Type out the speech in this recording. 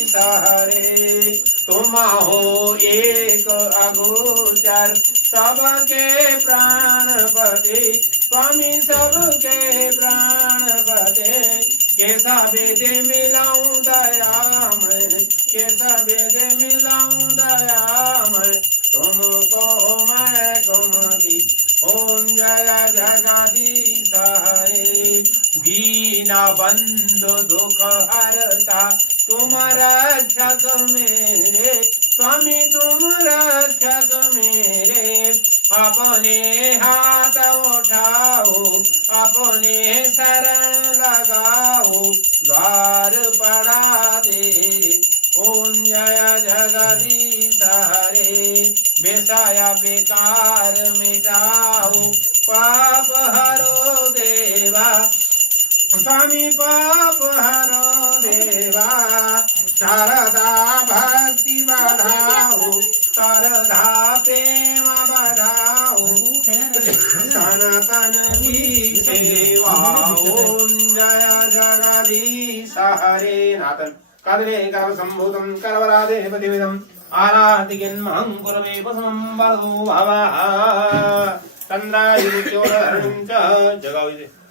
हरे तुम हो एक अगोचर सबके प्राणपति स्वामी सबके प्राणपति कैसा वेद मिलाऊं दयामय कैसा वेद मिलाऊं दयामय तुमको मैं कुमति ओम जय जगदीश हरे दीना बंधु दुख हरता तुम रक्षक मेरे स्वामी तुम रक्षक मेरे अपने हाथ उठाओ अपने शरण लगाओ द्वार पड़ा दे ओम जय जगदीश हरे बेसाया बेकार मिटाओ पाप हरो देवा स्वामी पाप हरो देवा शारदा भक्ति बढ़ाओ शारदा प्रेम बढ़ाओ सनातन की सेवा ओम जय जगदीश हरे नाथन कदले कर्म संभूतम करवराधे पतिविदम आराति किन्महं कुरवे पसमं वरदो भवः तन्द्रायुच्योरहं च जगाविदे